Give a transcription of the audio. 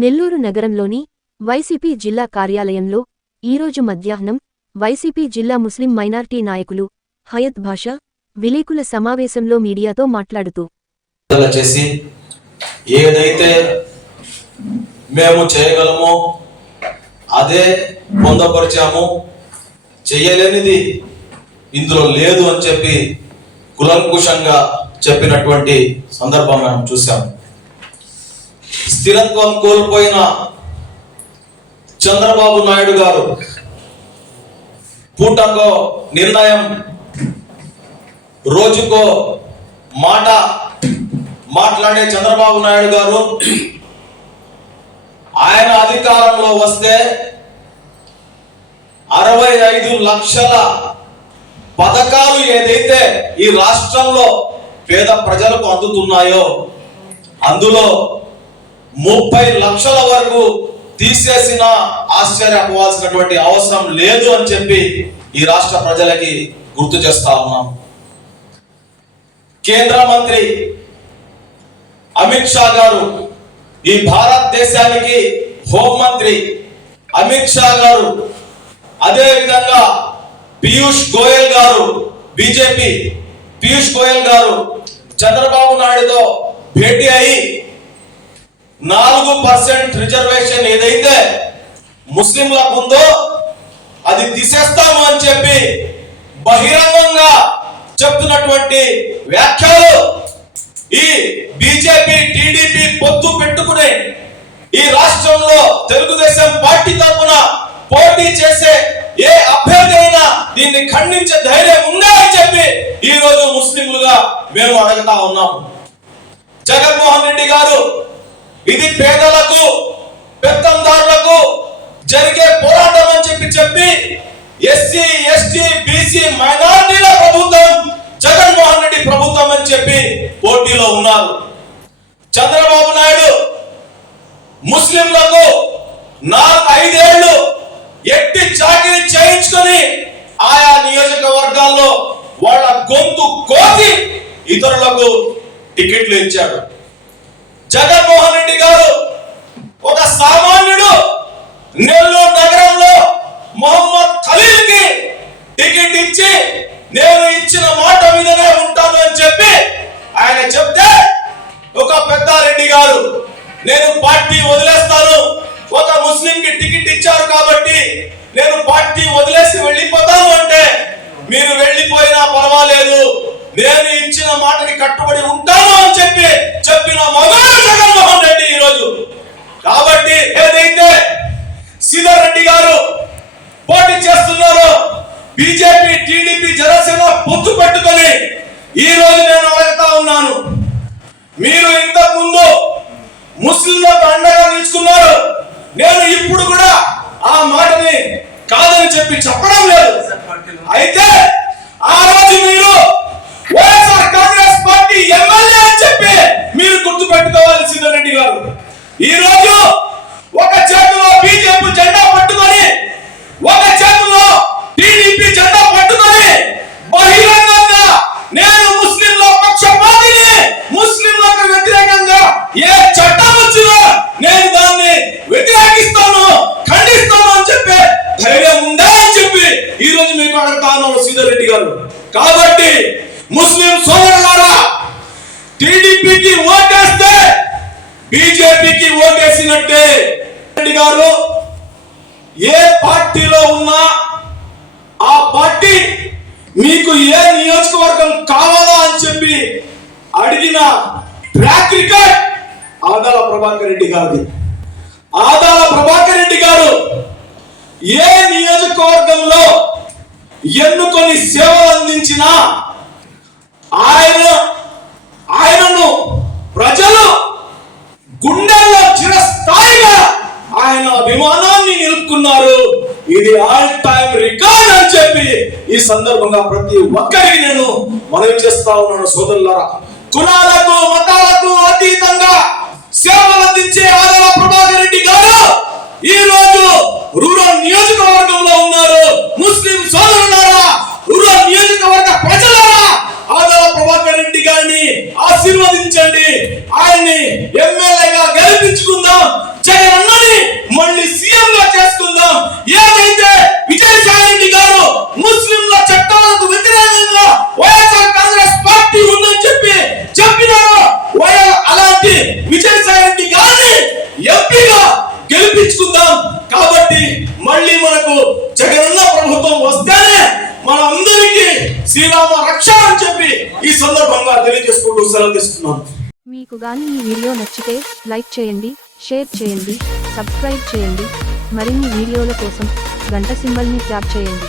నెల్లూరు నగరంలోని వైసీపీ జిల్లా కార్యాలయంలో ఈరోజు మధ్యాహ్నం వైసీపీ జిల్లా ముస్లిం మైనార్టీ నాయకులు హయత్ భాష విలేకుల సమావేశంలో మీడియాతో మాట్లాడుతూ చేసి ఏదైతే మేము చేయగలమో అదే పొందపరిచాము చేయలేనిది ఇందులో లేదు అని చెప్పి కులంకుశంగా చెప్పినటువంటి సందర్భం మనం చూశాము. స్థిరత్వం కోల్పోయిన చంద్రబాబు నాయుడు గారు పూటకో నిర్ణయం రోజుకో మాట మాట్లాడే చంద్రబాబు నాయుడు గారు ఆయన అధికారంలో వస్తే అరవై ఐదు లక్షల పథకాలు ఏదైతే ఈ రాష్ట్రంలో పేద ప్రజలకు అందుతున్నాయో అందులో ముప్పై లక్షల వరకు తీసేసిన ఆశ్చర్యపోవాల్సినటువంటి అవసరం లేదు అని చెప్పి ఈ రాష్ట్ర ప్రజలకి గుర్తు చేస్తా ఉన్నాం. కేంద్ర మంత్రి అమిత్ షా గారు ఈ భారతదేశానికి హోంమంత్రి అమిత్ షా గారు అదే విధంగా పీయూష్ గోయల్ గారు బీజేపీ పీయూష్ గోయల్ గారు చంద్రబాబు నాయుడుతో భేటీ అయి నాలుగు పర్సెంట్ రిజర్వేషన్ ఏదైతే ముస్లింలకు ఉందో అది తీసేస్తాము అని చెప్పి బహిరంగంగా చెప్తున్నటువంటి వ్యాఖ్యలు ఈ బీజేపీ టీడీపీ పొత్తు పెట్టుకుని ఈ రాష్ట్రంలో తెలుగుదేశం పార్టీ తరఫున పోటీ చేసే ఏ అభ్యర్థి అయినా దీన్ని ఖండించే ధైర్యం ఉందా అని చెప్పి ఈ రోజు ముస్లింలుగా మేము అడగతా ఉన్నాం జగన్మోహన్ రెడ్డి గారు ఇది పేదలకు పెత్తందారులకు జరిగే పోరాటం అని చెప్పి చెప్పి ఎస్సీ ఎస్టీ బీసీ మైనార్టీల ప్రభుత్వం జగన్మోహన్ రెడ్డి ప్రభుత్వం అని చెప్పి పోటీలో ఉన్నారు. చంద్రబాబు నాయుడు ముస్లింలకు నాలుగు ఐదేళ్ళు ఎట్టి చాకిరి చేయించుకొని ఆయా నియోజకవర్గాల్లో వాళ్ళ గొంతు కోసి ఇతరులకు టికెట్లు ఇచ్చాడు జగన్మోహన్ రెడ్డి గారు ఒక సామాన్యుడు నెల్లూరు నగరంలో మొహమ్మద్ ఖలీల్కి టికెట్ ఇచ్చి నేను ఇచ్చిన మాట మీదనే ఉంటాను అని చెప్పి ఆయన చెప్తే ఒక పెద్దారెడ్డి గారు నేను పార్టీ వదిలేస్తాను. ఒక ముస్లిం కి టికెట్ ఇచ్చారు కాబట్టి నేను పార్టీ వదిలేసి వెళ్ళిపోతాను అంటే మీరు వెళ్ళిపోయినా పర్వాలేదు. నేను ఇచ్చిన మాటకి కట్టుబడి ఉంటాను అని చెప్పి చెప్పిన మొదలు జగన్మోహన్ రెడ్డి ఈరోజు కాబట్టి ఏదైతే శ్రీధర్ రెడ్డి గారు పోటీ చేస్తున్నారు బీజేపీ టీడీపీ జనసేన పొత్తు పెట్టుకొని ఈ రోజు నేను అడుగుతా ఉన్నాను. మీరు ఇంతకు ముందు ముస్లింలకు అండగా నిలుచుకున్నారు. నేను ఇప్పుడు కూడా ఆ మాటని కాదని చెప్పి చెప్పడం లేదు. అయితే ఆ రోజు మీరు వైఎస్ఆర్ కాంగ్రెస్ పార్టీ ఎమ్మెల్యే అని చెప్పి మీరు గుర్తు పెట్టుకోవాలి సిద్ధారెడ్డి గారు. ఈ రోజు ఈ రోజు మీకు అడుగుతా ఉన్నాను రెడ్డి గారు. కాబట్టి ముస్లిం సోదరులారా టీడీపీకి ఓటేస్తే బీజేపీకి ఓటేసినట్టే రెడ్డి గారు. ఏ పార్టీలో ఉన్నా ఆ పార్టీ మీకు ఏ నియోజకవర్గం కావాలా అని చెప్పి అడిగిన ట్రాక్ రికార్డ్ ఆదాల ప్రభాకర్ రెడ్డి గారిది. ఆదాల ప్రభాకర్ రెడ్డి గారు ఏ నియోజకవర్గంలో ఎన్నుకొని సేవలు అందించినా ఆయన ఆయనను ప్రజలు గుండెల్లో చిరస్థాయిగా ఆయన అభిమానాన్ని నిలుపుకున్నారు. ఇది ఆల్ టైం రికార్డ్ అని చెప్పి ఈ సందర్భంగా ప్రతి ఒక్కరికి నేను మనవి చేస్తా ఉన్నాను సోదరులారా. కులాలకు మతాలకు అతీతంగా ఆశీర్వదించండి. ఆయన్ని ఎమ్మెల్యేగా గెలిపించుకుందాం. జగన్ అన్నని మళ్ళీ సీఎం గా చేసుకుందాం. ఏదైతే విజయసాయి రెడ్డి గారు ముస్లింల చట్టాలకు వ్యతిరేకంగా వైఎస్ఆర్ కాంగ్రెస్ పార్టీ ఉందని చెప్పి చెప్పినారో అలాంటి విజయసాయి రెడ్డి గారిని ఎంపీగా గెలిపించుకుందాం. కాబట్టి మళ్ళీ మనకు జగనన్న ప్రభుత్వం వస్తేనే మన అందరికీ శ్రీరామ రక్ష అని చెప్పి ఈ సందర్భంగా తెలియజేసుకుంటూ సెలవు తీసుకున్నాను మీకు గాని ఈ వీడియో నచ్చితే లైక్ చేయండి షేర్ చేయండి సబ్స్క్రైబ్ చేయండి. మరిన్ని వీడియోల కోసం గంట సింబల్ని ట్యాప్ చేయండి.